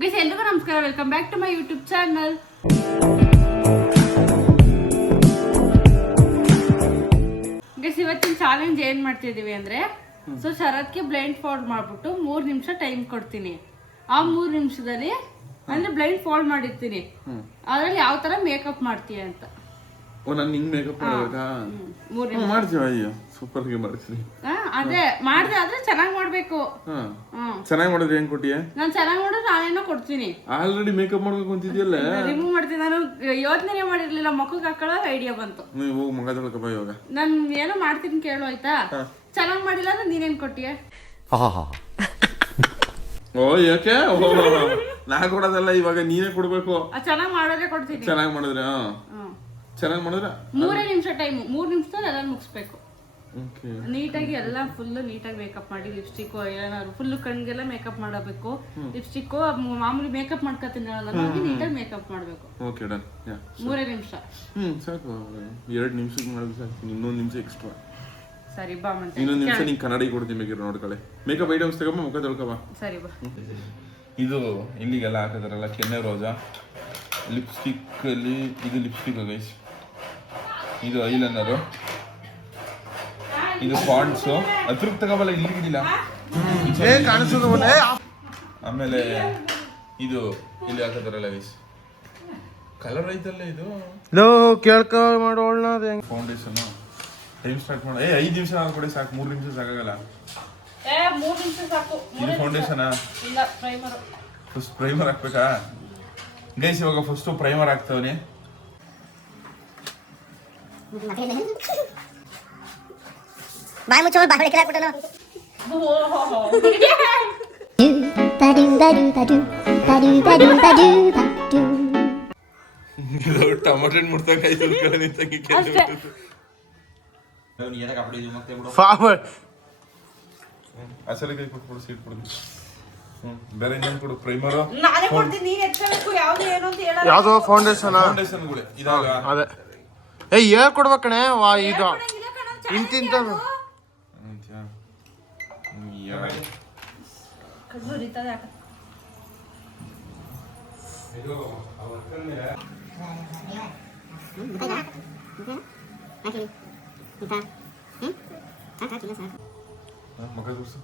Guys ಎಲ್ರಿಗೂ ನಮಸ್ಕಾರ, welcome back to my YouTube channel. Guys ಇವತ್ತಿನ ಚಾಲೆಂಜ್ ಏನ್ ಮಾಡ್ತಿದೀವಿ ಅಂದ್ರೆ, ಸೊ ಶರತ್ಗೆ ಬ್ಲೈಂಡ್ ಫೋಲ್ಡ್ ಮಾಡ್ಬಿಟ್ಟು 3 ನಿಮಿಷ ಟೈಮ್ ಕೊಡ್ತೀನಿ. ಆ 3 ನಿಮಿಷದಲ್ಲಿ ಅಂದ್ರೆ ಬ್ಲೈಂಡ್ ಫೋಲ್ಡ್ ಮಾಡಿರ್ತೀನಿ, ಅದ್ರಲ್ಲಿ ಯಾವ ತರ ಮೇಕಪ್ ಮಾಡ್ತೀಯ ಅಂತ. ನಾನು ಹಿಂಗ್ ಮೇಕಪ್ ಮಾಡ್ಬೇಕಾ? ಮಾಡ್ತೀವಿ. ಅಯ್ಯೋ ಸೂಪರ್ ಆಗಿ ಮಾಡ್ತೀನಿ. ಅದೇ ಮಾಡಿದ್ರೆ ಆದ್ರೆ ಚೆನ್ನಾಗಿ ಮಾಡ್ಬೇಕು. ಚೆನ್ನಾಗಿ ಮಾಡಿದ್ರೆ ಏನ್ ಕೊಟ್ಟಿಯ? ನಾನು ಚೆನ್ನಾಗಿ ಮಾಡಿದ್ರೆ ನಾನೇನೋ ಕೊಡ್ತೀನಿ. ಆಲ್ರೆಡಿ ಮೇಕಪ್ ಮಾಡ್ಬೇಕು ಅಂತಿದ್ಯಲ್ಲ. ರಿಮೂವ್ ಮಾಡ್ತೀನಿ. ನಾನು ಯೋಚನೆ ಮಾಡಿರ್ಲಿಲ್ಲ, ಮಕ್ಕಳಿಗೆ ಹಾಕೊಳ್ಳೋ ಐಡಿಯಾ ಬಂತು. ನೀವು ಹೋಗಿ ಮಗ ತೊಳ್ಕಪ್ಪ ಇವಾಗ. ನಾನು ಏನೋ ಮಾಡ್ತೀನಿ ಕೇಳು ಆಯ್ತಾ? ಚೆನ್ನಾಗಿ ಮಾಡಿಲ್ಲ ಅಂದ್ರೆ ನೀನೇನ್ ಕೊಟ್ಟಿಯ? ಓ ಯಾಕೆ? ನಾ ಕೊಡೋದಲ್ಲ, ಇವಾಗ ನೀನೇ ಕೊಡ್ಬೇಕು. ಚೆನ್ನಾಗಿ ಮಾಡೋದೇ ಕೊಡ್ತೀನಿ. ಚೆನ್ನಾಗಿ ಮಾಡಿದ್ರೆ ಚೆನ್ನಾಗಿ ಮಾಡಿದ್ರೆ 3 ನಿಮಿಷ ಟೈಮ್. 3 ನಿಮಿಷದಲ್ಲಿ ಎಲ್ಲ ಮುಗಿಸ್ಬೇಕು. ನೀಟಾಗಿ ಎಲ್ಲ ಫುಲ್ ನೀಟಾಗಿ ಮೇಕಪ್ ಮಾಡಿ, ಲಿಪ್ಸ್ಟಿಕ್ ಏನಾದ್ರು ಫುಲ್ ಕಣ್ಗೆಲ್ಲ ಮೇಕಪ್ ಮಾಡಬೇಕು. ಲಿಪ್ಸ್ಟಿಕ್ ಮಾಮೂಲಿ ಮೇಕಪ್ ಮಾಡ್ಕೊತೀನಿ, ನೀಟಾಗಿ ಮೇಕಪ್ ಮಾಡ್ಬೇಕು. Okay done. 3 ನಿಮಿಷ ಸಾಕು. 2 ನಿಮಿಷಕ್ಕೆ ಮಾಡಿದ್ರೆ ಸಾಕು. ಇನ್ನೊಂದು ನಿಮಿಷ ಎಕ್ಸ್ಟ್ರಾ. ಸರಿ ಬಾ. ಮತ್ತೆ ಇನ್ನೊಂದು ನಿಮಿಷ ನಿಂಗೆ ಕನ್ನಡಿ ಕೊಡ್ತೀನಿ, ಬೇಕಿರೋ ನೋಡ್ಕೊಳ್ಳಿ. ಮೇಕಪ್ ಐಟಮ್ಸ್ ತಗೊಂಬ, ಮುಖ ತೊಳ್ಕೊಬ. ಸರಿ ಬಾ. ಇದು ಇಲ್ಲಿಗೆಲ್ಲ ಹಾಕಿದಾರಲ್ಲ, ಕೆನ್ನೆ ರೋಜಾ ಲಿಪ್ಸ್ಟಿಕ್ ಅಲ್ಲಿ. ಇದು ಲಿಪ್ಸ್ಟಿಕ್ ಗೈಸ್, ಇದು ಐಲೈನರು, ಇದು ಪಾಂಡ್ಸು. ಹತ್ರಕ್ಕೆ ತಗೋಬಲ್ಲ, ಇಲ್ಲಿಗಿಲ್ಲ. ಆಮೇಲೆ ಇದು ಇಲ್ಲಿ ಹಾಕಿದಾರಲ್ಲ ಗೈಸ್, ಕಲರ್ ಐತಲ್ಲ ಇದು. ಫೌಂಡೇಶನ್. ಟೈಮ್ ಸ್ಟಾರ್ಟ್ ಮಾಡ. 5 ನಿಮಿಷ ಕೊಡಿ ಸಾಕು. 3 ನಿಮಿಷ ಸಾಕಾಗಲ್ಲ. 3 ನಿಮಿಷ ಸಾಕು. ಇದು ಫೌಂಡೇಶನ್ ಇಲ್ಲ, ಪ್ರೈಮರ್. ಫಸ್ಟ್ ಪ್ರೈಮರ್ ಹಾಕ್ಬೇಕಾ ಗೈಸ್? ಇವಾಗ ಫಸ್ಟ್ ಪ್ರೈಮರ್ ಹಾಕ್ತವನಿ. ಬಾಯಿ ಮುಚ್ಚೋ, ಬಾಯಿ ಹಾಕ್ಬಿಟ್ಟನು. ಟೊಮೆಟೊ ಮುಡ್ತಂಗಾಯ್ತು. ಅಸಲಿ ಕೈ ಕೊಟ್ಬಿಡು, ಸೀಟ್ ಕೊಡು. ಬೇರೆ ಇನ್ನೊಂದು ಕೊಡು. ಪ್ರೈಮರು ಯಾವ್ದೋ ಫೌಂಡೇಶನ್ ಇದಾಗ ಅದೇ. ಏ ಕೊಡ್ಬೇಕಣೆ ಇದು ಇಂತಿಂತದು. ಮಗ ತೋರ್ಸು.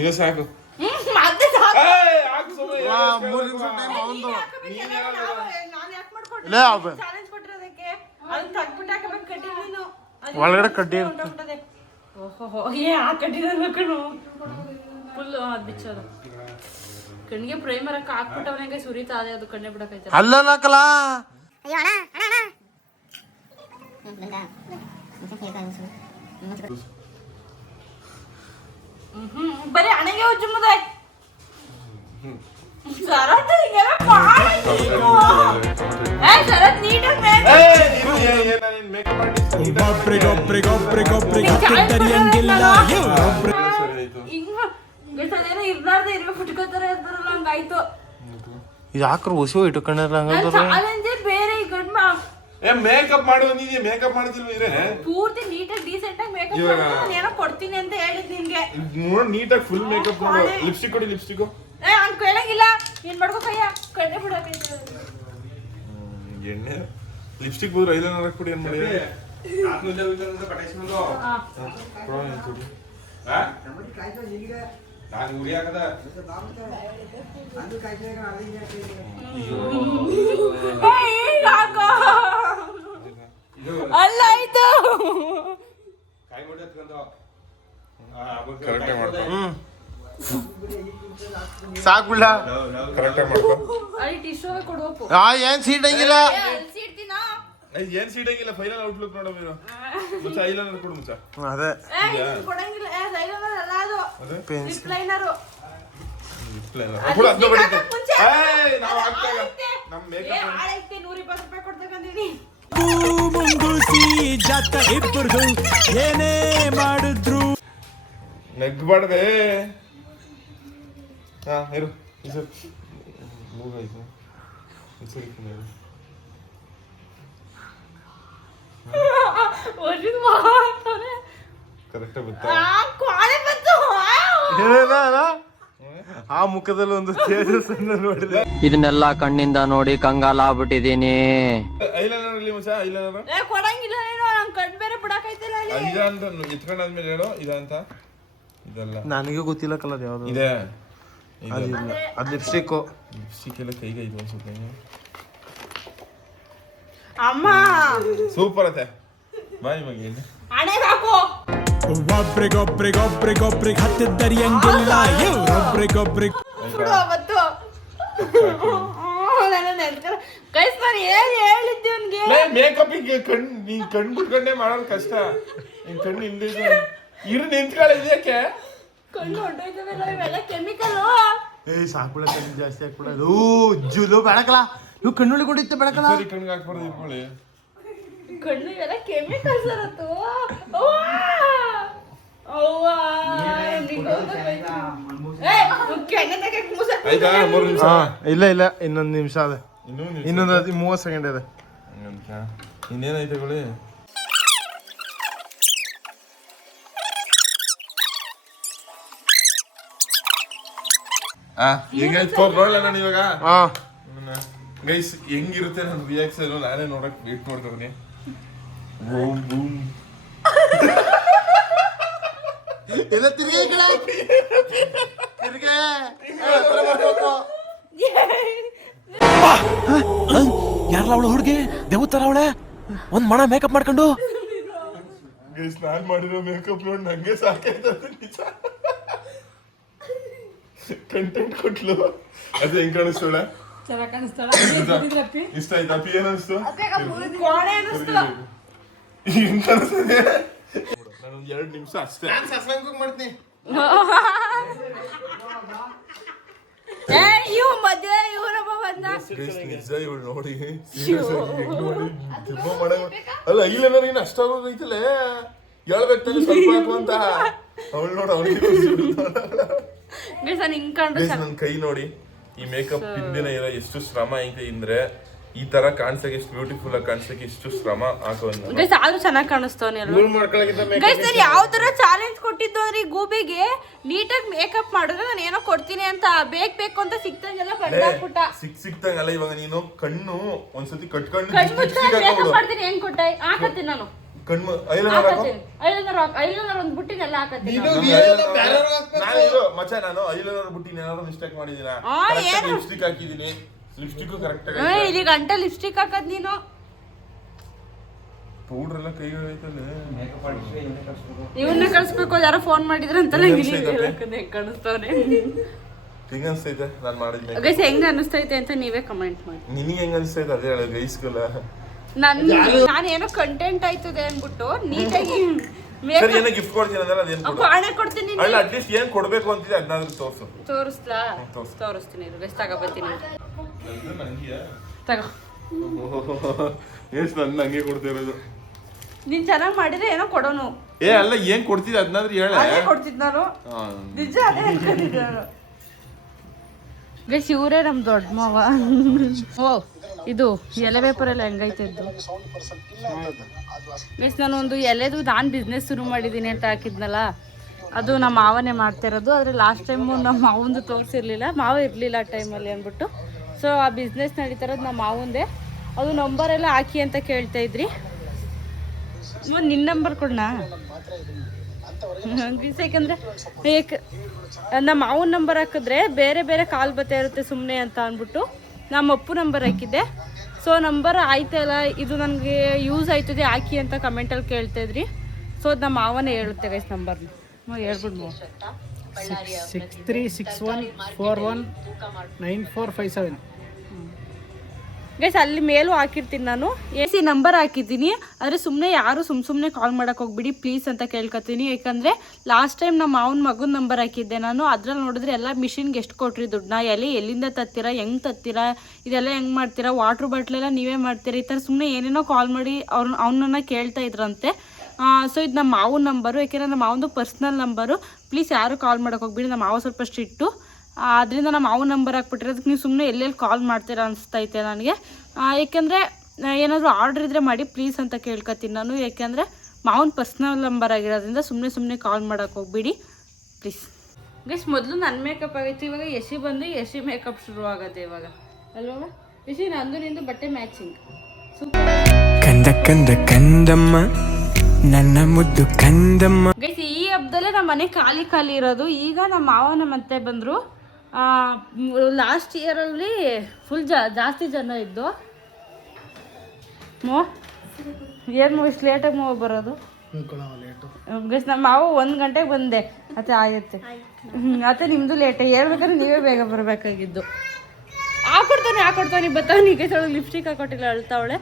ಇದು ಸಾಕು. 3 ನಿಮಿಷ ಟೈಮ್ ಅವಂದು. ಒಳಗಡೆ ಕಡ್ಡಿ ಇರುತ್ತೆ. ಕಣ್ಣಿಗೆ ಪ್ರೈಮರ್ ಹಾಕ್ಬಿಟ್ಟವನಾಗ ಸುರಿತಾ ಅದೇ, ಅದು ಕಣ್ಣೆ ಬಿಡಕೈತೆ. ಅಲ್ಲಕಲ್ಲ ಬರೀ ಹಣೆಗೆ ಉಜ್ಜುಮದ. ಯಾಕ್ರ ಹೊಸ ಇಟ್ಕೊಂಡ್ರ ಬೇರೆ ಮೇಕಪ್ ಮಾಡುವ. ನೀನು ಮೇಕಪ್ ಮಾಡ್ತಿಲ್ವ? ಇದ್ರೆ ಪೂರ್ತಿ ನೀಟಾಗಿ ಡೀಸೆಂಟ್ ಆಗಿ ಮೇಕಪ್ ಏನೋ ಕೊಡ್ತೀನಿ ಅಂತ ಹೇಳಿದ್ ನಿನ್ಗೆ. ನೋಡ್ ನೀಟಾಗಿ ಫುಲ್ ಮೇಕಪ್ ಮಾಡು. ಲಿಪ್ಸ್ಟಿಕ್ ಕೊಡಿ. ಲಿಪ್ಸ್ಟಿಕ್ ಹಂಗ್ ಕೇಳಂಗಿಲ್ಲ. ಏನ್ ಮಾಡ್ಬೇಕಯ್ಯ? ಕಣ್ಣೆ ಬಿಡಕೈತೆ. ಎಣ್ಣೆ ಲಿಪ್ಸ್ಟಿಕ್ ಬೋದ್ರೆ ಐಲೈನರ್ ಹಾಕ್ಬಿಡಿ. ಏನ್ ಮಾಡಿ ಅಲ್ಲ ಆಯ್ತು. ಕರೆಕ್ಟ್ ಮಾಡ್ಕೊ. ಸಾಕ್ಬಿಡ. ಕರೆಕ್ಟ್ ಮಾಡ್ಕೊ. ಅಲ್ಲಿ ಟಿಶ್ಯೂ ಕೊಡ್ಬೇಕು. ಏನ್ ಸೀಟ್ ಹಂಗಿಲ್ಲ. ಏನ್ ಸೀಟ್ ಆಗಿಲ್ಲ. ಫೈನಲ್ ಔಟ್ಲುಕ್ ನೋಡೋ ನೀನು. ಮುಚ್ಚ ಐಲೈನರ್ ಕೊಡು. ಮುಚ್ಚ ಅದೇ ಕೊಡಂಗಿಲ್ಲ. ಐಲೈನರ್ ಅಲ್ಲ, ಅದು ಲಿಪ್ ಲೈನರ್. ಏನೇ ಮಾಡಿದ್ರು ನಗ್ಬಾರ್ದೆ. ಇರು. ವರ್ಷದ ಮಾಡ್ತಾನೆ ಕರೆಕ್ಟ್ ಆ ಕೋಣೆ ಬಂತು ಆ ಮುಖದಲ್ಲಿ ಒಂದು ತೇಜಸ್ಸನ್ನು ನೋಡಿದೆ. ಇದನ್ನೆಲ್ಲ ಕಣ್ಣಿಂದ ನೋಡಿ ಕಂಗಾಲ ಆಗ್ಬಿಟ್ಟಿದೀನಿ. ಐಲೈನರ್ ಇಲ್ಲಿ ಮಚ್ಚ, ಐಲೈನರ್ ಕೊಡಂಗಿಲ್ಲ ನೀನು, ನಂಗೆ ಕಣ್ ಬೇರೆ ಬಿಡಕೈತಿಲ್ಲ ಅಲ್ಲಿ. ಇದ ಅಂತ ಎತ್ಕೊಂಡಾದ್ಮೇಲೆ ಹೇಳು ಇದ ಅಂತ. ಇದಲ್ಲ ನನಗೆ ಗೊತ್ತಿಲ್ಲ ಕಲರ್ ಯಾವ್ದು ಇದೆ. ಅದು ಲಿಪ್ಸ್ಟಿಕ್ಕು. ಲಿಪ್ಸ್ಟಿಕ್ ಎಲ್ಲ ಕೈಗೆ ಇದು ಅನ್ಸುತ್ತೆ. ಅಮ್ಮ ಸೂಪರ್ ಅತ್ತೆ. ಬಾಯ್ ಮಗಿ ಹಣೆಗೆ ಹಾಕು. ಒಬ್ರಿಗೊಬ್ರಿಗೊಬ್ರಿಗೊಬ್ರಿಗೆ ಹತ್ತಿದ್ದರಿಯಂಗಿಲ್ಲ ಇವ್ರೊಬ್ರಿಗೊಬ್ರಿಗೆ ಸುಡು ಅವತ್ತು. ಗೈಸ್ ನಾನು ಏನ್ ಹೇಳಿದ್ದೆ ಅವ್ನಿಗೆ. ಮೇಕಪ್ ನೀನ್ ಕಣ್ ಬಿಟ್ಕೊಂಡೆ ಮಾಡೋದು ಕಷ್ಟ. ನಿನ್ ಕಣ್ಣು ಹಿಂದೆ ಇರು ನಿಂತ್ಕೊಳ್ಳೋದಕ್ಕೆ ಕಣ್ಣು ಹೊಂಟೋಯ್ತವೆಲ್ಲ, ಇವೆಲ್ಲ ಕೆಮಿಕಲ್. ಸಾಕ್ಬಿಡ ಕಣ್ಣು ಜಾಸ್ತಿ ಹಾಕ್ಬಿಡೋದು. ಜುಲು ಬೆಳಕಲ್ಲ, ಇವು ಕಣ್ಣುಳಿ ಕೊಡಿತ್ತೆ ಬೆಳಕಲ್ಲ. ಸರಿ ಕಣ್ಣಿಗೆ ಹಾಕ್ಬಾರ್ದು ಇಟ್ಕೊಳ್ಳಿ. ಕಣ್ಣು ಇವೆಲ್ಲ ಕೆಮಿಕಲ್ಸ್ ಇರತ್ತು. ಆಯ್ತಾ? 3 ನಿಮಿಷ. ಇಲ್ಲ ಇಲ್ಲ, ಇನ್ನೊಂದು ನಿಮಿಷ ಅದ. ಇನ್ನೊಂದು 30 ಸೆಕೆಂಡ್ ಇದೆ. ಇನ್ನೇನೈತೆ ಗೊಳಿ? ಹೆಂಗಾಯ್ತು ನೋಡಲ್ಲ ನಾನು ಇವಾಗ. ಗೈಸ್ ಹೆಂಗಿರುತ್ತೆ ನನ್ನ ರಿಯಾಕ್ಷನ್ ನಾನೇ ನೋಡಕ್ ವೇಟ್ ಮಾಡ್ತೀನಿ. ಬೂಮ್ ಬೂಮ್ ಎಲ್ಲ ತಿರ್ಗಿ ತಿರ್ಗೆ ಯಾರಲ್ಲ ಅವಳು ಹುಡುಗಿ ದೇವತರ ಅವಳೆ ಒಂದ್ ಮಣ ಮೇಕಪ್ ಮಾಡ್ಕೊಂಡು. ಗೈಸ್ ನಾನ್ ಮಾಡಿರೋ ಮೇಕಪ್ ನೋಡಿ ನಂಗೆ ಸಾಕಾಯ್ತದೆ ನಿಜ. ಕಂಟೆಂಟ್ ಕೊಟ್ಲು. ಅದು ಹೆಂಗ್ ಕಾಣಿಸ್ತಾಳೆ? ಚೆನ್ನಾಗಿ ಕಾಣಿಸ್ತಾಳ. ಇಷ್ಟ ಆಯ್ತಾ? ಅಪ್ಪಿ ಏನ್ ಅನಿಸ್ತು? ಕೋಣೆ ಅನಿಸ್ತು. ಹೆಂಗ್ ಕಾಣಿಸ್ತದೆ? ನಾನೊಂದ್ 2 ನಿಮಿಷ ಅಷ್ಟೇ ಮಾಡ್ತೀನಿ. ಇವ್ ಮದ್ವೆ ಇವ್ರಪ್ಪ ಬಂದ. ನಿಜ ಇವಳು ನೋಡಿ ಅಲ್ಲ ಐಲೈನರ್ ಏನ್ ಅಷ್ಟಾಗೋಗೈತಲ್ಲ, ಹೇಳ್ಬೇಕು ತಾನೆ ಸ್ವಲ್ಪ ಹಾಕು ಅಂತ. ಅವಳು ನೋಡ ನನ್ ಕೈ ನೋಡಿ. ಈ ಮೇಕಪ್ ಹಿಂದಿನ ಎಲ್ಲ ಎಷ್ಟು ಶ್ರಮ ಐತೆ ಅಂದ್ರೆ ಈ ತರ ಕಾಣಿಸಕ್ಕೆ, ಎಷ್ಟು ಬ್ಯೂಟಿಫುಲ್ ಆಗಿ ಕಾಣಿಸಕ್ಕೆ ಎಷ್ಟು ಶ್ರಮ ಹಾಕೋದು. ಗೈಸ್ ಆದ್ರೂ ಚೆನ್ನಾಗಿ ಕಾಣಿಸ್ತವನಿ. ಗೈಸ್ ನಾನು ಯಾವ ತರ ಚಾಲೆಂಜ್ ಕೊಟ್ಟಿದ್ದು ಅಂದ್ರೆ ಈ ಗೂಬಿಗೆ ನೀಟಾಗಿ ಮೇಕಪ್ ಮಾಡಿದ್ರೆ ನಾನು ಏನೋ ಕೊಡ್ತೀನಿ ಅಂತ ಬೇಕು ಅಂತ ಸಿಕ್ತಂಗೆಲ್ಲ ಬಂದಾಕ್ಬಿಟ್ಟ. ಸಿಕ್ತಂಗಲ್ಲ. ಇವಾಗ ನೀನು ಕಣ್ಣು ಒಂದ್ಸತಿ ಕಟ್ಕೊಂಡು ಮೇಕಪ್ ಮಾಡ್ತೀನಿ. ಹೆಂಗ್ ಕೊಟ್ಟ ಹಾಕತ್ತೀನಿ ನಾನು ಕಣ್ಣು ಐಲೈನರ್ ಐಲೈನರ್ ಒಂದ್ ಬುಟ್ಟಿನೆಲ್ಲ ಹಾಕತ್ತೀನಿ. ಮಚ್ಚ ನಾನು ಐಲೈನರ್ ಬುಟ್ಟಿನ ಏನಾದ್ರು ಮಿಸ್ಟೇಕ್ ಮಾಡಿದೀನ? ಲಿಪ್ಸ್ಟಿಕ್ ಹಾಕಿದೀನಿ. ಲಿಪ್ಸ್ಟಿಕ್ ಕರೆಕ್ಟ್ ಆಗಿ ಇಲ್ಲಿ ಗಂಟೆ ಲಿಪ್ಸ್ಟಿಕ್ ಹಾಕದ್ ನೀನು. ಪೌಡರ್ ಎಲ್ಲ ಕೈ ಐತಲ್ಲ. ಇವನ್ನ ಕಳ್ಸ್ಬೇಕು. ಯಾರೋ ಫೋನ್ ಮಾಡಿದ್ರ ಅಂತ ಕಾಣಿಸ್ತವ್ರೆ. ಹೆಂಗ ಅನ್ಸ್ತೈತೆ ನಾನ್ ಮಾಡಿದ್ಮೇಲೆ? ಗೈಸ್ ಹೆಂಗ ಅನಿಸ್ತೈತೆ ಅಂತ ನೀವೇ ಕಮೆಂಟ್ ಮಾಡಿ. ನಿನಗೆ ಹೆಂಗ ಅನ್ಸ್ತೈತೆ ಅದೇ ಹೇಳ ಗೈಸ್ಗೆಲ್ಲ. ನಾನೇನೋ ಕಂಟೆಂಟ್ ಆಯ್ತದೆ ಅನ್ಬಿಟ್ಟು ನೀಟಾಗಿ ಏನೋ ಗಿಫ್ಟ್ ಕೊಡ್ತೀನಿ ಅಂದ್ರೆ ಅದೇನು ಹಣೆ ಕೊಡ್ತೀನಿ. ಅಲ್ಲ ಅಟ್ಲೀಸ್ಟ್ ಏನ್ ಕೊಡ್ಬೇಕು ಅಂತಿದೆ ಅದನ್ನಾದ್ರೂ ತೋರ್ಸು. ತೋರಿಸ್ಲಾ? ತೋರಿಸ್ತೀನಿ. ಗೈಸ್ ತಗೋಬತ್ತೀನಿ. ತಗೋ. ಎಷ್ಟು ನನ್ನ ಹಂಗೆ ಕೊಡ್ತಿರೋದು. ನೀನ್ ಚೆನ್ನಾಗ್ ಮಾಡಿದ್ರೆ ಏನೋ ಕೊಡೋನು. ಅಲ್ಲ ಏನ್ ಕೊಡ್ತಿದ್ದೆ ಅದನ್ನಾದ್ರೂ ಹೇಳ. ಅದೇ ಕೊಡ್ತಿದ್ ನಾನು. ನಿಜ ಅದೇ ಹೇಳ್ಕೊಂಡಿದ್ದೆ ನಾನು. ಗೈಸ್ ಇವರೇ ನಮ್ ದೊಡ್ಡ ಮಾವ. ಓ ಇದು ಎಲೆ ಪೇಪರ್ ಎಲ್ಲ ಹೆಂಗೈತೆ ಇದ್ದು. ಗೈಸ್ ನಾನು ಒಂದು ಎಲೆದು ನಾನು ಬಿಸ್ನೆಸ್ ಶುರು ಮಾಡಿದ್ದೀನಿ ಅಂತ ಹಾಕಿದ್ನಲ್ಲ, ಅದು ನಮ್ಮ ಮಾವನೇ ಮಾಡ್ತಿರೋದು. ಆದರೆ ಲಾಸ್ಟ್ ಟೈಮು ನಮ್ಮ ಮಾವಂದು ತೋರಿಸಿರ್ಲಿಲ್ಲ, ಮಾವ ಇರಲಿಲ್ಲ ಆ ಟೈಮಲ್ಲಿ ಅಂದ್ಬಿಟ್ಟು. ಸೊ ಆ ಬಿಸ್ನೆಸ್ ನಡೀತಿರೋದು ನಮ್ಮ ಮಾವಂದೇ. ಅದು ನಂಬರೆಲ್ಲ ಹಾಕಿ ಅಂತ ಕೇಳ್ತಾ ಇದ್ರಿ. ನಿನ್ನ ನಂಬರ್ ಕೊಡೋಣ ಯಾಕಂದರೆ ನಮ್ಮ ಮಾವನ ನಂಬರ್ ಹಾಕಿದ್ರೆ ಬೇರೆ ಬೇರೆ ಕಾಲ್ ಬರ್ತಾ ಇರುತ್ತೆ ಸುಮ್ಮನೆ ಅಂತ ಅಂದ್ಬಿಟ್ಟು ನಮ್ಮ ಅಪ್ಪು ನಂಬರ್ ಹಾಕಿದ್ದೆ. ಸೊ ನಂಬರ್ ಆಯ್ತಲ್ಲ, ಇದು ನನಗೆ ಯೂಸ್ ಆಯ್ತದೆ ಹಾಕಿ ಅಂತ ಕಮೆಂಟಲ್ಲಿ ಕೇಳ್ತಾ ಇದ್ರಿ. ಸೊ ಅದು ನಮ್ಮ ಮಾವನೇ ಹೇಳುತ್ತೆ ಗೈಸ್ ನಂಬರ್ನ. ಹೇಳ್ಬಿಡ್ಬೋದು. 6361419457. ಗೈಸ್ ಅಲ್ಲಿ ಮೇಲೂ ಹಾಕಿರ್ತೀನಿ ನಾನು. AC ನಂಬರ್ ಹಾಕಿದ್ದೀನಿ. ಆದರೆ ಸುಮ್ಮನೆ ಯಾರು ಸುಮ್ಮನೆ ಕಾಲ್ ಮಾಡೋಕೆ ಹೋಗ್ಬಿಡಿ ಪ್ಲೀಸ್ ಅಂತ ಕೇಳ್ಕೊತೀನಿ. ಯಾಕಂದರೆ ಲಾಸ್ಟ್ ಟೈಮ್ ನಮ್ಮ ಮಾವನ ಮಗನ ನಂಬರ್ ಹಾಕಿದ್ದೆ ನಾನು. ಅದ್ರಲ್ಲಿ ನೋಡಿದ್ರೆ ಎಲ್ಲ ಮಿಷಿನ್ಗೆ ಎಷ್ಟು ಕೊಟ್ರಿ ದುಡ್ಡನ್ನ, ಎಲ್ಲಿಂದ ತತ್ತೀರಾ, ಹೆಂಗೆ ತತ್ತೀರಾ, ಇದೆಲ್ಲ ಹೆಂಗೆ ಮಾಡ್ತೀರಾ, ವಾಟ್ರ್ ಬಾಟ್ಲೆಲ್ಲ ನೀವೇ ಮಾಡ್ತೀರಾ, ಈ ಥರ ಸುಮ್ಮನೆ ಏನೇನೋ ಕಾಲ್ ಮಾಡಿ ಅವನನ್ನ ಕೇಳ್ತಾ ಇದ್ರಂತೆ. ಸೊ ಇದು ನಮ್ಮ ಮಾವನ ನಂಬರು. ಯಾಕೆಂದರೆ ನಮ್ಮ ಮಾವನದು ಪರ್ಸ್ನಲ್ ನಂಬರು. ಪ್ಲೀಸ್ ಯಾರು ಕಾಲ್ ಮಾಡೋಕೆ ಹೋಗ್ಬಿಡಿ. ನಮ್ಮ ಮಾವ ಸ್ವಲ್ಪ ಸ್ಟ್ರಿಕ್ಟು. ಅದರಿಂದ ನಮ್ಮ ಮಾವನ ನಂಬರ್ ಹಾಕ್ಬಿಟ್ಟಿರೋದಕ್ಕೆ ನೀವು ಸುಮ್ಮನೆ ಎಲ್ಲೆಲ್ಲಿ ಕಾಲ್ ಮಾಡ್ತೀರಾ ಅನಿಸ್ತೈತೆ ನನಗೆ. ಏಕೆಂದರೆ ಏನಾದರೂ ಆರ್ಡ್ರ್ ಇದ್ದರೆ ಮಾಡಿ ಪ್ಲೀಸ್ ಅಂತ ಕೇಳ್ಕೊತೀನಿ ನಾನು. ಯಾಕೆಂದರೆ ಮಾವನ ಪರ್ಸ್ನಲ್ ನಂಬರ್ ಆಗಿರೋದ್ರಿಂದ ಸುಮ್ಮನೆ ಕಾಲ್ ಮಾಡೋಕೆ ಹೋಗ್ಬಿಡಿ ಪ್ಲೀಸ್. ಗೈಸ್ ಮೊದಲು ನನ್ನ ಮೇಕಪ್ ಆಗಿತ್ತು, ಇವಾಗ ಯಶಿ ಬಂದು ಯಶಿ ಮೇಕಪ್ ಶುರು ಆಗತ್ತೆ ಇವಾಗ ಅಲ್ವಾ ಯಶಿ? ನಂದು ನಿಂದು ಬಟ್ಟೆ ಮ್ಯಾಚಿಂಗ್ ಸೂಪರ್. ಕಂದ ಕಂದ ಕಂದಮ್ಮ ನನ್ನ ಮುದ್ದು ಕಂದಮ್ಮ. ಗೈಸ್ ಈ ಹಬ್ಬದಲ್ಲೇ ನಮ್ಮ ಮನೆ ಖಾಲಿ ಖಾಲಿ ಇರೋದು. ಈಗ ನಮ್ಮ ಮಾವ ನಮ್ಮ ಅತ್ತೆ ಬಂದರು. ಲಾಸ್ಟ್ ಇಯರಲ್ಲಿ ಫುಲ್ ಜಾಸ್ತಿ ಜನ ಇದ್ದು. ಏನು ಇಷ್ಟು ಲೇಟಾಗಿ ಬರೋದು? ಗೈಸ್ ನಮ್ಮ ಮಾವ 1 ಗಂಟೆಗೆ ಬಂದೆ. ಅತ್ತೆ ಆಗುತ್ತೆ. ಅತ್ತೆ ನಿಮ್ಮದು ಲೇಟೇ, ಹೇಳ್ಬೇಕಾದ್ರೆ ನೀವೇ ಬೇಗ ಬರಬೇಕಾಗಿದ್ದು. ಹಾಕೊಡ್ತಾನೆ ಬರ್ತಾವನಿ. ಗೈಸ್ ಅವಳು ಲಿಪ್ಸ್ಟಿಕ್ ಹಾಕೊಟ್ಟಿಲ್ಲ, ಅಳ್ತಾವಳೆ.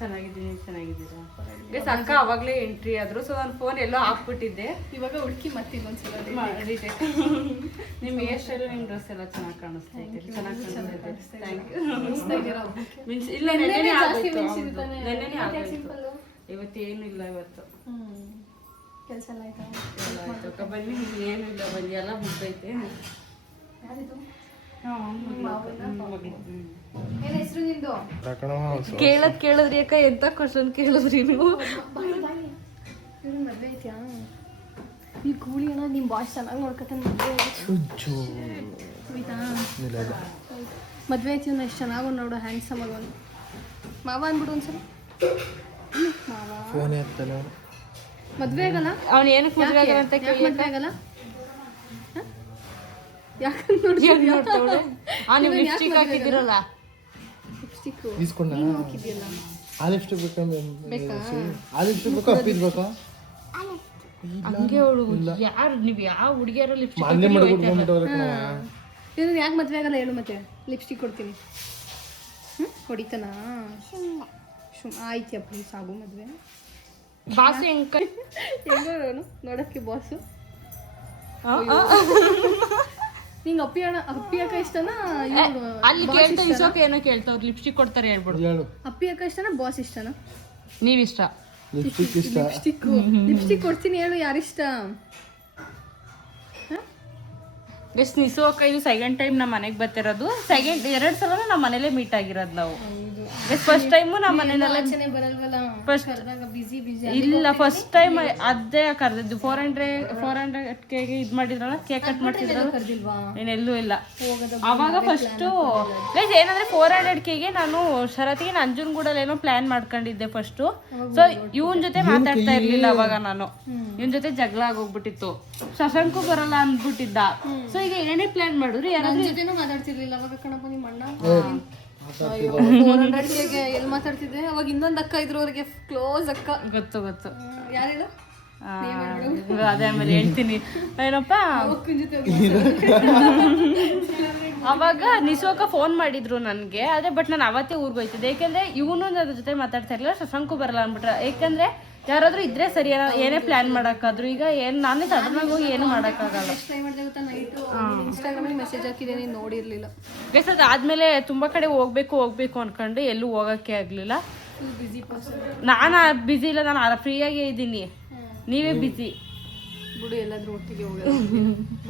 ಚೆನ್ನಾಗಿದ್ದೀರಾ ಗೈಸ್? ಅಕ್ಕ ಅವಾಗಲೇ ಎಂಟ್ರಿ ಆದ್ರು. ಸೊ ನಾನು ಫೋನ್ ಎಲ್ಲೋ ಹಾಕ್ಬಿಟ್ಟಿದ್ದೆ. ಇವಾಗ ಹುಡುಕಿ ಮತ್ತೆ ಇನ್ನೊಂದ್ಸಲ ನಿಮ್ಮ ಹೇರ್ ಸ್ಟೈಲು ನಿಮ್ಮ ಡ್ರೆಸ್ ಎಲ್ಲ ಚೆನ್ನಾಗಿ ಕಾಣಿಸ್ತಾ ಇದೆ. ಚೆನ್ನಾಗಿ ಕಾಣಿಸ್ತಾ ಇದೆ. Thank you. ಇಲ್ಲ ನೆನ್ನೆನೇ ಆಗೋಯ್ತು. ಇವತ್ತೇನು ಇಲ್ಲ. ಇವತ್ತು ಕೆಲಸ ಎಲ್ಲ ಆಯ್ತಾ? ಆಯ್ತು. ಬನ್ನಿ, ಏನು ಇಲ್ಲ, ಬನ್ನಿ ಎಲ್ಲ ಮುಗ್ದೈತೆ. ಏನ್ ಹೆಸರು ನಿಂದು? ಕೇಳಿದ್ರಿ ಅಕ್ಕ, ಎಂತ ಕ್ವಶನ್ ಕೇಳಿದ್ರಿ ನೀವು? ಮದ್ವೆ ಐತ್ಯಾ? ಈ ಗೂಳಿ ಅಣ್ಣ ನಿಮ್ ಬಾಸ್ ಚೆನ್ನಾಗಿ ನೋಡ್ಕೊತಾನೆ. ಮದ್ವೆ ಐತಿ ಅವ್ನು ಎಷ್ಟು ಚೆನ್ನಾಗಿ ನೋಡು, ಹ್ಯಾಂಡ್ಸಮ್ ಆಗೋನು. ಮಾವ ಅಂದ್ಬಿಡು ಒಂದ್ಸಲ. ಮಾವ ಮದ್ವೆ ಆಗಲ್ಲ? ಅವ್ನು ಏನಕ್ಕೆ ಮದ್ವೆ ಆಗಲ್ಲ ಅಂತ ಕೇಳಿ. ಮದ್ವೆ ಆಗಲ್ಲ ಅವ್ನು ಲಿಪ್ಸ್ಟಿಕ್ ಹಾಕಿದಿರಲ್ಲ, ಹಂಗೆ ಅವಳು. ಯಾರು ನೀವು ಯಾವ ಹುಡುಗಿಯರು ಲಿಪ್ಸ್ಟಿಕ್ ಇವ್ನು ಯಾಕೆ ಮದ್ವೆ ಆಗಲ್ಲ ಹೇಳು? ಮತ್ತೆ ಲಿಪ್ಸ್ಟಿಕ್ ಕೊಡ್ತೀನಿ. ಹೊಡಿತಾನ? ಆಯ್ತು ಪ್ಲೀಸ್ ಆಗು ಮದ್ವೆ. ಬಾಸು ಹೆಂಗ ಹೆಂಗೋ ನೋಡಕ್ಕೆ ಬಾಸು. ನಿಂಗೆ ಅಪ್ಪಿ ಅಕ್ಕ ಇಷ್ಟನಾ? ಅಲ್ಲಿ ಕೇಳ್ತಾ ಇಸೋಕೆ ಏನೋ ಕೇಳ್ತಾವ್ರು, ಲಿಪ್ಸ್ಟಿಕ್ ಕೊಡ್ತಾರೆ ಹೇಳ್ಬಿಡು. ಅಪ್ಪಿ ಅಕ್ಕ ಇಷ್ಟನಾ ಬಾಸ್ ಇಷ್ಟನಾ? ನೀವಿಷ್ಟ. ಲಿಪ್ಸ್ಟಿಕ್ ಕೊಡ್ತೀನಿ ಹೇಳು, ಯಾರಿಷ್ಟ? ಎಸ್ ನಿಸೋಕ ಇದು ಸೆಕೆಂಡ್ ಟೈಮ್ ನಮ್ಮ ಮನೆಗೆ ಬರ್ತಿರೋದು. 2 ಸಲ ನಮ್ಮ ಮನೇಲೆ ಮೀಟ್ ಆಗಿರೋದು ನಾವು. ಫಸ್ಟ್ ಟೈಮು ನಮ್ಮ ಮನೆಯಲ್ಲ ಇಲ್ಲ, ಫಸ್ಟ್ ಟೈಮ್ ಅದೇ ಕರೆದಿದ್ದು. 400K ಇದು ಮಾಡಿದ್ರಲ್ಲ, ಕೇಕ್ ಕಟ್ ಮಾಡ್ತಿದ್ರಲ್ಲ, ಏನೆಲ್ಲೂ ಇಲ್ಲ ಅವಾಗ. ಫಸ್ಟು ಏನಂದ್ರೆ 400Kಗೆ ನಾನು ಶರತ್ಗೆ ನಂಜನಗೂಡಲ್ಲಿ ಏನೋ ಪ್ಲಾನ್ ಮಾಡ್ಕೊಂಡಿದ್ದೆ ಫಸ್ಟು. ಸೊ ಇವನ್ ಜೊತೆ ಮಾತಾಡ್ತಾ ಇರ್ಲಿಲ್ಲ ಅವಾಗ ನಾನು. ಇವನ್ ಜೊತೆ ಜಗಳ ಆಗೋಗ್ಬಿಟ್ಟಿತ್ತು. ಶಶಾಂಕು ಬರಲ್ಲ ಅಂದ್ಬಿಟ್ಟಿದ್ದ. ಸೊ ಈಗ ಏನೇ ಪ್ಲಾನ್ ಮಾಡಿದ್ರು ಯಾರಾದ್ರೂ ಜೊತೆನೂ ಮಾತಾಡ್ತಿರ್ಲಿಲ್ಲ ಅವಾಗ ಕಣಪ್ಪ ನಿಮ್ಮ ಅಣ್ಣ. 400Kಗೆ ಎಲ್ಲಿ ಮಾತಾಡ್ತಿದ್ದೆ ಅವಾಗ? ಇನ್ನೊಂದು ಅಕ್ಕ ಇದ್ರು ಅವ್ರಿಗೆ, ಕ್ಲೋಸ್ ಅಕ್ಕ. ಗೊತ್ತು ಯಾರು ಹೇಳು? ಅದೇ ಆಮೇಲೆ ಹೇಳ್ತೀನಿ. ಏನಪ್ಪ ಅವಾಗ ನಿಸೋಕ ಫೋನ್ ಮಾಡಿದ್ರು ನನಗೆ. ಅದೇ ಬಟ್ ನಾನು ಅವತ್ತೇ ಊರಿಗೆ ಹೋಯ್ತಿದ್ದೆ. ಯಾಕೆಂದ್ರೆ ಇವನು ಅದ್ರ ಜೊತೆ ಮಾತಾಡ್ತಾ ಇರಲಿಲ್ಲ. ಶಶಾಂಕು ಬರಲ್ಲ ಅಂದ್ಬಿಟ್ರೆ. ಯಾಕಂದ್ರೆ ಯಾರಾದ್ರೂ ಇದ್ರೆ ಸರಿ, ಏನೇ ಪ್ಲಾನ್ ಮಾಡಕ್ಕಾದ್ರು. ಈಗ ಏನ್ ನಾನೇ ಸಡನ್ ಆಗಿ ಹೋಗಿ ಏನು ಮಾಡಕ್ಕಾಗಲ್ಲ. ಟ್ರೈ ಮಾಡಿದೆ ಗೊತ್ತಾ, ನೈಟು ಇನ್ಸ್ಟಾಗ್ರಾಮಲ್ಲಿ ಮೆಸೇಜ್ ಹಾಕಿದೆ, ನೀನು ನೋಡಿರ್ಲಿಲ್ಲ. ಬೇಸ್ ಅದಾದ್ಮೇಲೆ ತುಂಬಾ ಕಡೆ ಹೋಗ್ಬೇಕು ಅನ್ಕೊಂಡು ಎಲ್ಲೂ ಹೋಗಕ್ಕೆ ಆಗ್ಲಿಲ್ಲ. ಬಿಸಿ ಪರ್ಸನ್ ನಾನು ಬಿಸಿ ಇಲ್ಲ, ನಾನು ಫ್ರೀಯಾಗೇ ಇದ್ದೀನಿ. ನೀವೇ ಬಿಸಿ ಬಿಡು. ಎಲ್ಲಾದ್ರೂ ಒಟ್ಟಿಗೆ ಹೋಗೋದು,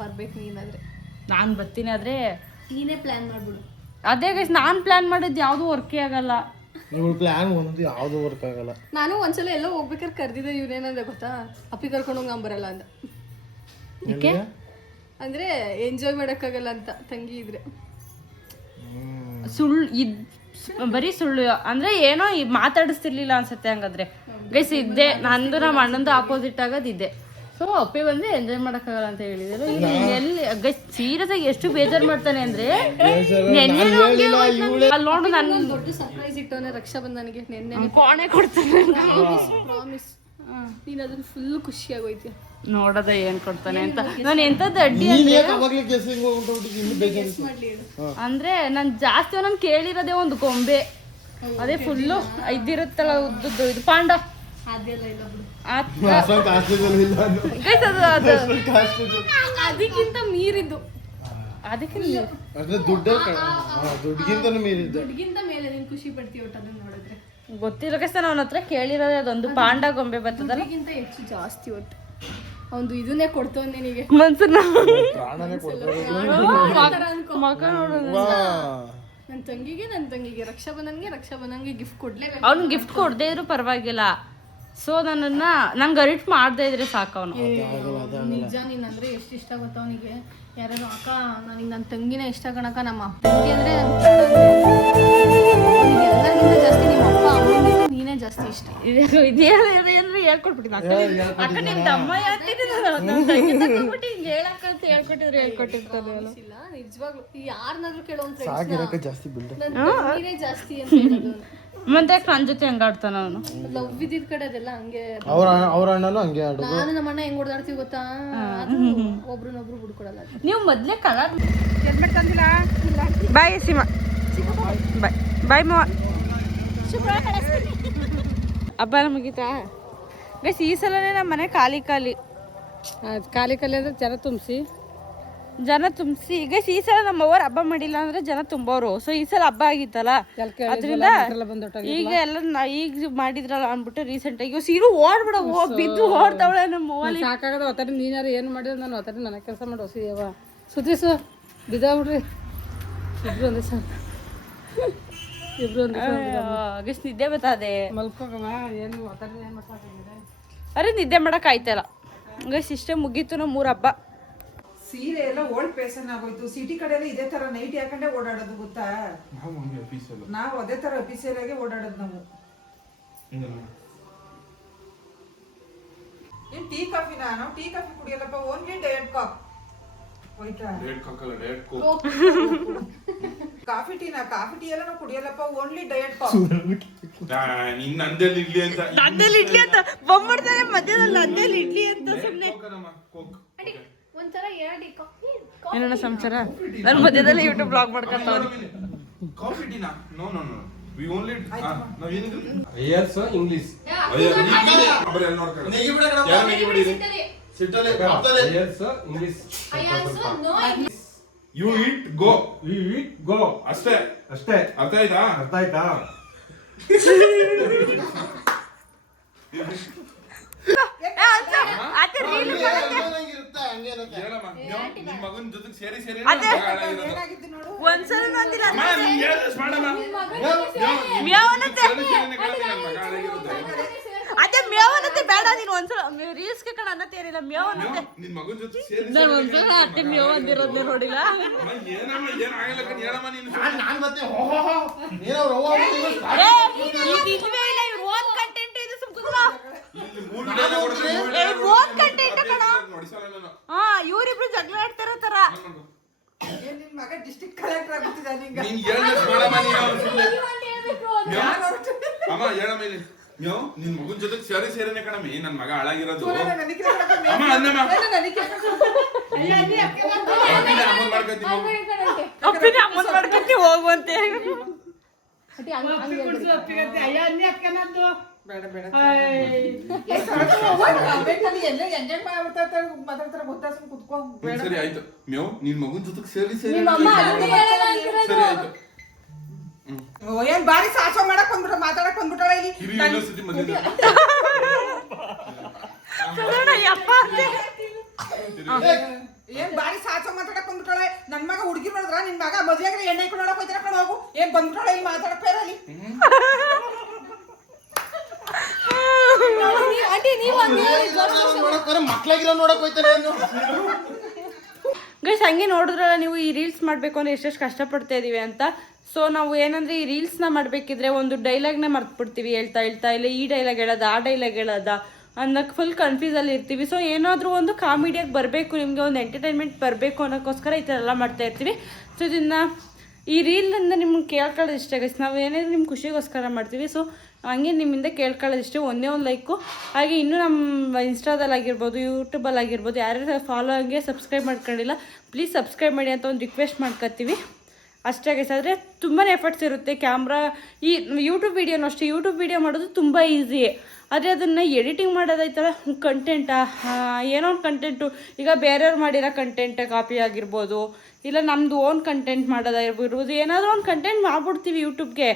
ಬರ್ಬೇಕು ನೀನಾದ್ರೆ. ನಾನು ಬರ್ತೀನಿ, ಆದ್ರೆ ನೀನೇ ಪ್ಲಾನ್ ಮಾಡ್ಬಿಡು. ಅದೇ ಗೈಸ್, ನಾನು ಪ್ಲಾನ್ ಮಾಡಿದ್ದು ಯಾವುದು ವರ್ಕೇ ಆಗಲ್ಲ. ಪ್ಲಾನ್ ಒಂದು ಯಾವ್ದು ವರ್ಕ್ ಆಗಲ್ಲ. ನಾನು ಒಂದ್ಸಲ ಎಲ್ಲೋ ಹೋಗ್ಬೇಕಾದ್ರೆ ಕರ್ದಿದ್ದೆ. ಇವ್ರೇನಂದ್ರೆ ಗೊತ್ತಾ, ಅಪ್ಪಿ ಕರ್ಕೊಂಡು ಹೋಗಿ ಬರಲ್ಲ ಅಂದ. ಅಂದ್ರೆ ಎಂಜಾಯ್ ಮಾಡಕ್ಕಾಗಲ್ಲ ಅಂತ ತಂಗಿ ಇದ್ರೆ. ಬರೀ ಸುಳ್ಳು ಅಂದ್ರೆ ಏನೋ ಮಾತಾಡಿಸ್ತಿರ್ಲಿಲ್ಲ ಅನ್ಸತ್ತೆ. ಹಂಗಾದ್ರೆ ಗೈಸ್ ಇದ್ದೆ ನಂದು ನಮ್ಮ ಅಣ್ಣಂದು ಆಪೋಸಿಟ್ ಆಗೋದಿದ್ದೆ. ಸೊ ಅಪ್ಪಿ ಬಂದ್ರೆ ಎಂಜಾಯ್ ಮಾಡಕ್ಕಾಗಲ್ಲ ಅಂತ ಹೇಳಿದ್ರು. ಎಲ್ಲಿ ಗೈಸ್ ಸೀರಿಯಸ್ ಆಗಿ ಎಷ್ಟು ಬೇಜಾರು ಮಾಡ್ತಾನೆ ಅಂದ್ರೆ, ಅಲ್ಲಿ ನೋಡು ನಾನು ದೊಡ್ಡ ಸರ್ಪ್ರೈಸ್ ಇಟ್ಟವನೇ ರಕ್ಷಾಬಂಧನಿಗೆ. ನೆನ್ನೆ ಕೋಣೆ ಕೊಡ್ತಾನೆ, ಪ್ರಾಮಿಸ್. ನೀನ್ ಅದನ್ನ ಫುಲ್ ಖುಷಿಯಾಗೋಯ್ತೀಯ ನೋಡದ ಏನ್ ಕೊಡ್ತಾನೆ ಅಂತ. ನಾನು ಎಂತದ್ದು ಅಡ್ಡಿ ಅಂದ್ರೆ ನಾನು ಜಾಸ್ತಿ ನಾನು ಕೇಳಿರೋದೇ ಒಂದು ಗೊಂಬೆ. ಅದೇ ಫುಲ್ಲು ಇದಿರುತ್ತಲ್ಲ ಉದ್ದದ್ದು, ಇದು ಪಾಂಡ. ಅದಕ್ಕಿಂತ ಮೀರಿದ್ದು, ದುಡ್ಗಿಂತ ಮೇಲೆ ನೀನ್ ಖುಷಿ ಪಡ್ತೀಯ ಒಟ್ಟು ಅದನ್ನ ನೋಡಿದ್ರೆ. ಗೊತ್ತಿಲ್ಲ ಕಷ್ಟ ನನ್ನ ಹತ್ರ ಕೇಳಿರೋದೇ ಅದೊಂದು ಪಾಂಡ ಗೊಂಬೆ ಬರ್ತದಲ್ಲ, ಅದಕ್ಕಿಂತ ಹೆಚ್ಚು ಜಾಸ್ತಿ ಒಟ್ಟು ಒಂದು ಇದನ್ನೇ ಕೊಡ್ತವ್ ನಿನಗೆ ಮನ್ಸನ್ನ ನನ್ನ ತಂಗಿಗೆ ರಕ್ಷಾಬಂಧನ್ಗೆ ಗಿಫ್ಟ್ ಕೊಡ್ಲೇಬೇಕು. ಅವ್ನು ಗಿಫ್ಟ್ ಕೊಡದೇ ಇದ್ರು ಪರವಾಗಿಲ್ಲ, ಸೊ ನಂಗೆ ಅರಿಟ್ ಮಾಡದೇ ಇದ್ರೆ ಸಾಕು ಅವನು. ನಿಜ ನೀನಂದ್ರೆ ಎಷ್ಟು ಇಷ್ಟ ಗೊತ್ತಾ ಅವನಿಗೆ. ಯಾರು ಅಕ್ಕ ನನಗೆ ನನ್ನ ತಂಗಿನೇ ಇಷ್ಟ ಕಣಕ್ಕ. ನಮ್ಮ ತಂಗಿ ಅಂದ್ರೆ ಎಲ್ಲರಿಗಿಂತ ಜಾಸ್ತಿ ನಿಮ್ಮ ಅಪ್ಪ ಅಮ್ಮನಿಂದ ನೀನೇ ಜಾಸ್ತಿ ಇಷ್ಟ. ಇದೇನು ಹೇಳ್ಕೊಟ್ಬಿಟ್ಟಿನ ಅಕ್ಕ ನಿಮ್ ತಮ್ಮ ಹೇಳ್ಕೊಟ್ಟಿದ್ರೆ ಇಲ್ಲ ನಿಜವಾಗ್ಲು ಯಾರನ್ನಾದ್ರೂ ಕೇಳೋನ್ ಸಾಕಿರಕ್ಕೆ ಜಾಸ್ತಿ ಬಿಲ್ಡ್ ನನ್ನ ತಂಗಿನೇ ಜಾಸ್ತಿ ಅಂತ ಹೇಳೋದು. ಮತ್ತೆ ನನ್ನ ಜೊತೆ ಹೆಂಗಾಡ್ತಾನ ಅವನು. ಲವ್ ಇದ್ದಿದ್ ಕಡೆ ಅದೆಲ್ಲ ಹಂಗೆ. ಅವ್ರ ಅಣ್ಣನು ಹಂಗೆ ಆಡೋದು. ನಾನು ನಮ್ಮ ಅಣ್ಣ ಹೆಂಗ್ ಹೊಡೆದಾಡ್ತೀವಿ ಗೊತ್ತಾ, ಒಬ್ರನ್ನೊಬ್ರು ಬಿಡ್ಕೊಡಲ್ಲ. ನೀವು ಮೊದ್ಲೇ ಕಲರ್ ತಂದಿಲ್ಲ. ಬಾಯ್ ಸೀಮಾ, ಬಾಯ್ ಬಾಯ್ ಮಾವ. ಹಬ್ಬ ಮುಗೀತಾ ಗೈಸ್? ಈ ಸಲನೇ ನಮ್ಮ ಮನೆ ಖಾಲಿ ಅಂದ್ರೆ ಜನ ತುಂಬಿಸಿ ಗೈಸ್. ಈ ಸಲ ನಮ್ಮ ಅವ್ರ ಹಬ್ಬ ಮಾಡಿಲ್ಲ ಅಂದ್ರೆ ಜನ ತುಂಬೋರು. ಸೊ ಈ ಸಲ ಹಬ್ಬ ಆಗಿತ್ತಲ್ಲ, ಅದರಿಂದ ಈಗ ಎಲ್ಲ ಈಗ ಮಾಡಿದ್ರಲ್ಲ ಅಂದ್ಬಿಟ್ಟು ರೀಸೆಂಟ್ ಆಗಿ ಸೀರು ಓಡ್ಬಿಡ ಬಿದ್ದು ಓಡ್ತಾವಳೆ ನಮ್ಮ ಅವ್ವಲ್ಲಿ. ಸಾಕಾಗದ ಒತ್ತಾರಿ ನೀನಾರು ಏನು ಮಾಡಿದ್ರೆ ನಾನು ಒತ್ತಾರಿ ನನಗೆ ಕೆಲಸ ಮಾಡಿ ಹೊಸಿ ಯಾವ ಸುತ್ರಿಸು ಬಿದ್ದಾಬಿಡ್ರಿ ಇಬ್ರು ಒಂದೇ ಸರ್ ಗೈಸ್ ನಿದ್ದೆ ಬರ್ತದೆ. ಮಲ್ಕೋಗಮ್ಮ ಏನು ಒತ್ತಾರಿ ಏನು ಮಾಡ್ತಾರೆ. ಅರೆ ನಿದ್ದೆ ಮಾಡಕ್ ಆಯ್ತಲ್ಲ ಗೈಸ್. ಇಷ್ಟೇ ಮುಗೀತು ನಮ್ಮ 3 ಹಬ್ಬ. ಸೀರೆ ಎಲ್ಲ ಓಲ್ಡ್ ಫ್ಯಾಷನ್ ಆಗೋಯ್ತು. ಸಿಟಿ ಕಡೆ ಎಲ್ಲ ಇದೇ ತರ ನೈಟ್ ಹಾಕೊಂಡೆ ಓಡಾಡೋದು ಗೊತ್ತಾ. ನಾವು ಅದೇ ತರ ಅಫಿಸಿಯಲ್ ಆಗಿ ಓಡಾಡೋದು ನಾವು. ಏನ್ ಟೀ ಕಾಫಿನಾ? ನಾವು ಟೀ ಕಾಫಿ ಕುಡಿಯಲ್ಲಪ್ಪ, ಓನ್ಲಿ ಡಯಟ್ ಕಾಫ್. ಹೋಯ್ತಾ? ಕಾಫಿ ಟೀನಾ? ಕಾಫಿ ಟೀ ಎಲ್ಲ ನಾವು ಕುಡಿಯಲ್ಲಪ್ಪ, ಓನ್ಲಿ ಡಯಟ್ ಕಾಫ್. ನಿನ್ನ ನಂದೇಲಿ ಇಡ್ಲಿ ಅಂತ ಬಂದ್ಬಿಡ್ತಾರೆ ಮಧ್ಯದಲ್ಲಿ. ನಂದೇಲಿ ಇಡ್ಲಿ ಅಂತ ಸುಮ್ಮನೆ ಒಂಥರ ಏನೋ ಸಂಸಾರ. ನಾನು ಮಧ್ಯದಲ್ಲಿ ಯೂಟ್ಯೂಬ್ ಬ್ಲಾಗ್ ಮಾಡ್ಕೊತಾವ್ರಿ. ಕಾಫಿ ಟೀನಾ? No no no, we only ನಾವು ಏನಿದು ಯಸ್ ಇಂಗ್ಲಿಷ್ ಬರೀ ಅಲ್ಲಿ ನೋಡ್ಕೊಳ್ಳಿ. ನೆಗಿ ಬಿಡ ಕಣ, ಯಾರು ನೆಗಿ ಬಿಡಿರಿ ಸಿಟ್ಟಲೆ ಕಾಪ್ತಲೆ. Yes English you eat go, you eat go ಅಷ್ಟೇ ಅಷ್ಟೇ. ಅರ್ಥ ಆಯ್ತಾ? ಅರ್ಥ ಆಯ್ತಾ? ನಿಮ್ ಮಗನ್ ಜೊತೆಗೆ ಸೇರಿ ಸೇರಿ ಒಂದ್ಸಲ ನಂದಿಲ್ಲ ಅದೇ ಮೇವನತ್ತೆ ಬೇಡ. ನೀನು ಒಂದ್ಸಲ ರೀಲ್ಸ್ಗೆ ಕಣ ಅನ್ನತ್ತೆ ಏನಿಲ್ಲ ಮೇವನತ್ತೆ. ನಿನ್ ಮಗನ್ ಜೊತೆ ಸೇರಿ ನಾನು ಒಂದ್ಸಲ ಅತ್ತೆ ಮೇವ ಅಂದಿರೋದ್ನ ನೋಡಿಲ್ಲ. ಏನಮ್ಮ ಏನಾಗಲ್ಲ ಕಣ್, ಹೇಳಮ್ಮ ನೀನು. ನಾನು ಮತ್ತೆ ನೀನವ್ರು ಇಲ್ವೇ ಇಲ್ಲ. ಇವ್ರು ಓನ್ ಕಂಟೆಂಟ್ ಇದು ಸುಮ್ಕುದ್ರ. ಓನ್ ಕಂಟೆಂಟ್ ಕಣ. ಇವ್ರಿಬ್ರು ಜಗಳ ಆಡ್ತಾರ ತರ. ಏನ್ ನಿನ್ ಮಗ ಡಿಸ್ಟ್ರಿಕ್ಟ್ ಕಲೆಕ್ಟರ್ ಆಗ್ಬಿಟ್ಟಿದ ನಿಂಗೆ? ನೀನ್ ಹೇಳ್ದಷ್ಟು ಮಾಡಮ್ಮ ನೀನು. ಅಮ್ಮ ಹೇಳಮ್ಮ ಇಲ್ಲಿ. ನೀವು ನಿನ್ ಮಗನ್ ಜೊತೆ ಸೇರಿ ಸೇರಿನೇ ಕಣಮ್ಮಿ ನನ್ ಮಗ ಹಾಳಾಗಿರೋದು. ಅಮ್ಮ ಅನ್ನಮ್ಮ ಅಪ್ಪಿನ ಅಮ್ಮನ್ ಮಾಡ್ಕೊಂತಿ ಹೋಗುವಂತೆ. ಬೇಡ ಬೇಡ ಎಲ್ಲ ಎಂಜಾಯ್ ಮಾತಾಡ್ತಾರ ಗೊತ್ತಾ? ಕುತ್ಕೋ. ಸರಿ ಆಯ್ತು. ಮೇವ್ ನಿನ್ ಮಗನ್ ಜೊತೆ ಸೇರಿ ಸೇರಿ ಸರಿ ಆಯ್ತು. ಏನ್ ಬಾರಿ ಸಾಹಸ ಮಾಡಕ್ ಬಂದ್ಬಿಟ್ಟ, ಮಾತಾಡಕ್ ಬಂದ್ಬಿಟ್ಟಾಳ ಇಲ್ಲಿ. ಯೂನಿವರ್ಸಿಟಿ ಮಧ್ಯೆ ಏನ್ ಬಾರಿ ಸಾಹಸ ಮಾತಾಡಕ್ ಬಂದ್ಬಿಟ್ಟಾಳೆ. ನನ್ ಮಗ ಹುಡುಗಿ ನೋಡಿದ್ರ ನಿನ್ ಮಗ ಮದ್ವೆ ಆದ್ರೆ ಎಣ್ಣೆ ನೋಡಕ್ ಹೋಯ್ತಾರ ಕಣ. ಹೋಗು. ಏನ್ ಬಂದ್ಬಿಟ್ಟಾಳ ಇಲ್ಲಿ ಮಾತಾಡಕ್ ಬೇರಲ್ಲಿ. ಮಕ್ಳಾಗಿರೋ ನೋಡಕ್ ಹೋಯ್ತಾರೆ. ಗೈಸ್ ಹಂಗೆ ನೋಡಿದ್ರಲ್ಲ ನೀವು, ಈ ರೀಲ್ಸ್ ಮಾಡಬೇಕು ಅಂದರೆ ಎಷ್ಟೆಷ್ಟು ಕಷ್ಟಪಡ್ತಾ ಇದ್ದೀವಿ ಅಂತ. ಸೊ ನಾವು ಏನಂದರೆ ಈ ರೀಲ್ಸ್ನ ಮಾಡಬೇಕಿದ್ರೆ ಒಂದು ಡೈಲಾಗ್ನ ಮರ್ತ್ಬಿಡ್ತೀವಿ. ಹೇಳ್ತಾ ಇಲ್ಲ ಈ ಡೈಲಾಗ್ ಹೇಳೋದ ಆ ಡೈಲಾಗ್ ಹೇಳೋದ ಅನ್ನೋಕ್ಕೆ ಫುಲ್ ಕನ್ಫ್ಯೂಸಲ್ಲಿ ಇರ್ತೀವಿ. ಸೊ ಏನಾದರೂ ಒಂದು ಕಾಮಿಡಿಯಾಗಿ ಬರಬೇಕು, ನಿಮಗೆ ಒಂದು ಎಂಟರ್ಟೈನ್ಮೆಂಟ್ ಬರಬೇಕು ಅನ್ನೋಕ್ಕೋಸ್ಕರ ಈ ಥರ ಎಲ್ಲ ಮಾಡ್ತಾ ಇರ್ತೀವಿ. ಸೊ ಇದನ್ನು ಈ ರೀಲಿಂದ ನಿಮ್ಗೆ ಕೇಳ್ಕೊಳ್ಳೋದು ಇಷ್ಟ ಗೈಸ್. ನಾವು ಏನಾದರೂ ನಿಮ್ಮ ಖುಷಿಗೋಸ್ಕರ ಮಾಡ್ತೀವಿ. ಸೊ ಹಂಗೆ ನಿಮ್ಮಿಂದ ಕೇಳ್ಕೊಳ್ಳೋದಿಷ್ಟೇ, ಒಂದೇ ಒಂದು ಲೈಕು. ಹಾಗೆ ಇನ್ನೂ ನಮ್ಮ ಇನ್ಸ್ಟಾದಲ್ಲಾಗಿರ್ಬೋದು, ಯೂಟ್ಯೂಬಲ್ಲಾಗಿರ್ಬೋದು ಯಾರ್ಯಾರು ಫಾಲೋ ಆಗಿ ಸಬ್ಸ್ಕ್ರೈಬ್ ಮಾಡ್ಕೊಂಡಿಲ್ಲ ಪ್ಲೀಸ್ ಸಬ್ಸ್ಕ್ರೈಬ್ ಮಾಡಿ ಅಂತ ಒಂದು ರಿಕ್ವೆಸ್ಟ್ ಮಾಡ್ಕೊತೀವಿ ಅಷ್ಟೇ ಗೈಸ್. ಆದರೆ ತುಂಬಾ ಎಫರ್ಟ್ಸ್ ಇರುತ್ತೆ. ಕ್ಯಾಮ್ರಾ ಈ ಯೂಟ್ಯೂಬ್ ವೀಡಿಯೋನೂ ಅಷ್ಟೇ. ಯೂಟ್ಯೂಬ್ ವೀಡಿಯೋ ಮಾಡೋದು ತುಂಬ ಈಸಿ. ಆದರೆ ಅದನ್ನು ಎಡಿಟಿಂಗ್ ಮಾಡೋದೈತಲ್ಲ ಕಂಟೆಂಟಾ ಏನೋ ಒಂದು ಕಂಟೆಂಟು, ಈಗ ಬೇರೆಯವ್ರು ಮಾಡಿರೋ ಕಂಟೆಂಟ್ ಕಾಪಿ ಆಗಿರ್ಬೋದು, ಇಲ್ಲ ನಮ್ಮದು ಓನ್ ಕಂಟೆಂಟ್ ಮಾಡೋದಾಗಿರ್ಬೋದು, ಏನಾದರೂ ಒಂದು ಕಂಟೆಂಟ್ ಮಾಡ್ಬಿಡ್ತೀವಿ ಯೂಟ್ಯೂಬ್ಗೆ.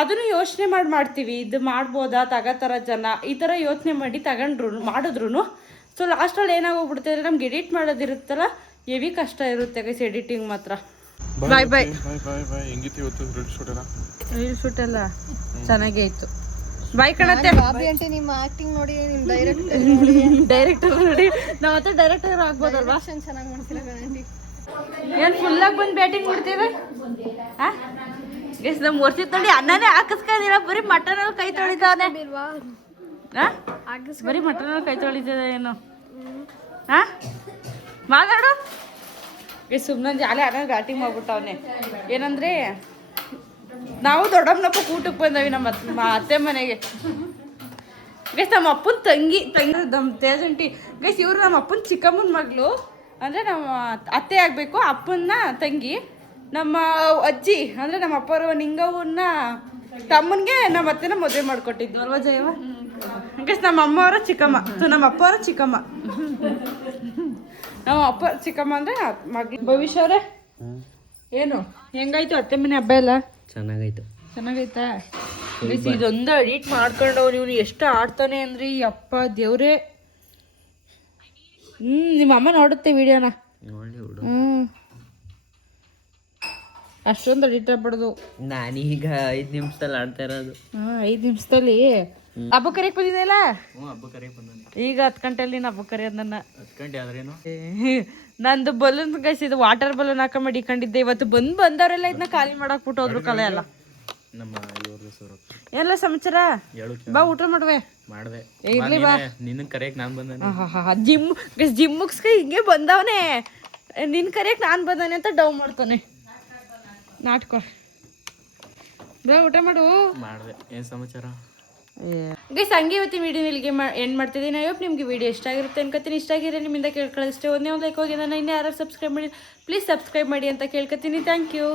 ಅದನ್ನು ಯೋಚನೆ ಮಾಡ್ತೀವಿ, ಇದು ಮಾಡ್ಬೋದಾ ತಗೋತಾರ ಜನ, ಈ ಥರ ಯೋಚನೆ ಮಾಡಿ ಮಾಡಿದ್ರು ಸೊ ಲಾಸ್ಟಲ್ಲಿ ಏನಾಗೋಗ್ಬಿಡುತ್ತೆ ಅಂದರೆ ನಮ್ಗೆ ಎಡಿಟ್ ಮಾಡೋದಿರುತ್ತಲ್ಲ ಹೆವಿ ಕಷ್ಟ ಇರುತ್ತೆ ಗೈಸ್ ಎಡಿಟಿಂಗ್ ಮಾತ್ರ. ಬಾಯ್ ಬಾಯ್. ಹೆಂಗಿತ್ತು ಇವತ್ತು ರೀಲ್ ಶೂಟ್ ಎಲ್ಲ? ರೀಲ್ ಶೂಟ್ ಎಲ್ಲ ಚೆನ್ನಾಗೇ ಇತ್ತು. ಬಾಯ್ ಕಣತ್ತೆ. ಬಾಬಿ ಆಂಟಿ ನಿಮ್ಮ ಆಕ್ಟಿಂಗ್ ನೋಡಿ, ನಿಮ್ಮ ಡೈರೆಕ್ಟರ್ ನೋಡಿ, ಡೈರೆಕ್ಟರ್ ನೋಡಿ, ನಾವ್ ಹತ್ರ ಡೈರೆಕ್ಟರ್ ಆಗ್ಬೋದಲ್ವಾ? ಚೆನ್ನಾಗಿ ಮಾಡ್ತೀರಾ ಆಂಟಿ. ಏನ್ ಫುಲ್ಲಾಗಿ ಬಂದು ಬ್ಯಾಟಿಂಗ್ ಮಾಡ್ತೀರಾ? ಗೈಸ್ ನಮ್ ವರ್ಷದ ನೋಡಿ ಅನ್ನನೇ ಹಾಕಿಸ್ಕೊಂಡಿಲ್ಲ, ಬರೀ ಮಟನ್ ಕೈ ತೊಳಿತಾನೆ. ಬರೀ ಮಟನ್ ಕೈ ತೊಳಿತದ ಏನು? ಮಾತಾಡು. ಗೈಸ್ ಸುಮ್ಮನೆ ಜಾಲಿ ಅನ್ನ ಬ್ಯಾಟಿಂಗ್ ಮಾಡ್ಬಿಟ್ಟವನೆ. ಏನಂದ್ರೆ ನಾವು ದೊಡ್ಡಮ್ಮನಪ್ಪ ಊಟಕ್ಕೆ ಬಂದವಿ ನಮ್ಮ ಅತ್ತೆ ಮನೆಗೆ. ಗೈಸ್ ನಮ್ಮ ಅಪ್ಪನ ತಂಗಿ ನಮ್ಮ ತೇಜಂಟಿ. ಗೈಸ್ ಇವ್ರು ನಮ್ಮ ಅಪ್ಪನ ಚಿಕ್ಕಮ್ಮನ ಮಗಳು, ಅಂದರೆ ನಮ್ಮ ಅತ್ತೆ ಆಗಬೇಕು, ಅಪ್ಪನ ತಂಗಿ. ನಮ್ಮ ಅಜ್ಜಿ ಅಂದರೆ ನಮ್ಮ ಅಪ್ಪರು ನಿಂಗವ್ವನ್ನ ತಮ್ಮನಿಗೆ ನಮ್ಮ ಅತ್ತೆನ ಮದುವೆ ಮಾಡಿಕೊಟ್ಟಿದ್ದು ಅಲ್ವಾ ಜಯವ? ಗೈಸ್ ನಮ್ಮ ಅಮ್ಮವರ ಚಿಕ್ಕಮ್ಮ, ನಮ್ಮ ಅಪ್ಪವರ ಚಿಕ್ಕಮ್ಮ. ನಮ್ಮ ಅಪ್ಪ ಚಿಕ್ಕಮ್ಮ ಅಂದರೆ ಮಗಳು. ಭವಿಷ್ಯ ಅವರೇ ಏನು ಹೆಂಗಾಯ್ತು ಅತ್ತೆ ಮನೆ ಹಬ್ಬ ಎಲ್ಲ? ಚೆನ್ನಾಗೈತಾ? ಇದೊಂದು ಎಡಿಟ್ ಮಾಡ್ಕೊಂಡವ್ ಇವನು ಎಷ್ಟು ಆಡ್ತಾನೆ ಅಂದ್ರೆ ಅಪ್ಪ ದೇವ್ರೆ. ನಿಮ್ಮ ಅಮ್ಮ ನೋಡುತ್ತೆ ವಿಡಿಯೋನ. ಅಷ್ಟೊಂದು ಎಡಿಟ್ ಆಗ್ಬಾರ್ದು. ನಾನೀಗ 5 ನಿಮಿಷದಲ್ಲಿ ಆಡ್ತಾ ಇರೋದು. 5 ನಿಮಿಷದಲ್ಲಿ ಹಬ್ಬ ಕರೆಯಕ್ ಬಂದಿದೆಯಲ್ಲ? ಈಗ 10 ಗಂಟೆಯಲ್ಲಿ ನೀನು ಹಬ್ಬ ಕರೆಯೋದು ನನ್ನ. 10 ಗಂಟೆ ಆದ್ರೇನು? ನಂದು ಬಲೂನ್ ಗೈಸ್, ಇದು ವಾಟರ್ ಬಲೂನ್ ಹಾಕೊಂಡ್ ಇಕೊಂಡಿದ್ದೆ. ಇವತ್ತು ಬಂದವರೆಲ್ಲ ಇದನ್ನ ಖಾಲಿ ಮಾಡಾಕ್ಬಿಟ್ಟು ಹೋದ್ರು ಕಲೆ ಎಲ್ಲ. ಎಲ್ಲ ಸಮಾಚಾರ ಬಾ ಊಟ ಮಾಡುವೆ. ಇರ್ಲಿ ಬಾ. ಜಿಮ್ ಮುಗಿಸ್ಕ ಹಿಂಗೆ ಬಂದವನೆ, ನಿನ್ ಕರೆಯಕ್ ನಾನ್ ಬಂದವನೆ ಅಂತ ಡೌ ಮಾಡ್ತಾನೆ ನಾಟಕ. ಬಾ ಊಟ ಮಾಡು. ಏನ್ ಸಮಾಚಾರ ಗೈಸ್? ಹಂಗೆ ಇವತ್ತಿನ ವಿಡಿಯೋ ಇಲ್ಲಿಗೆ ಎಂಡ್ ಮಾಡ್ತಿದ್ದೀನಿ. ಐ ಹೋಪ್ ನಿಮ್ಗೆ ವಿಡಿಯೋ ಇಷ್ಟ ಆಗಿರುತ್ತೆ ಅನ್ಕೋತೀನಿ. ಇಷ್ಟ ಆಗಿರೋ ನಿಮ್ಮಿಂದ ಕೇಳ್ಕೊಳ್ಳೋಷ್ಟೇ ಒಂದೇ ಒಂದು ಲೈಕ್ ಹೋಗಿ ನಾನು ಇನ್ನೂ ಯಾರು ಸಬ್ಸ್ಕ್ರೈಬ್ ಮಾಡಿ ಪ್ಲೀಸ್ ಸಬ್ಸ್ಕ್ರೈಬ್ ಮಾಡಿ ಅಂತ ಕೇಳ್ಕೊತೀನಿ. Thank you.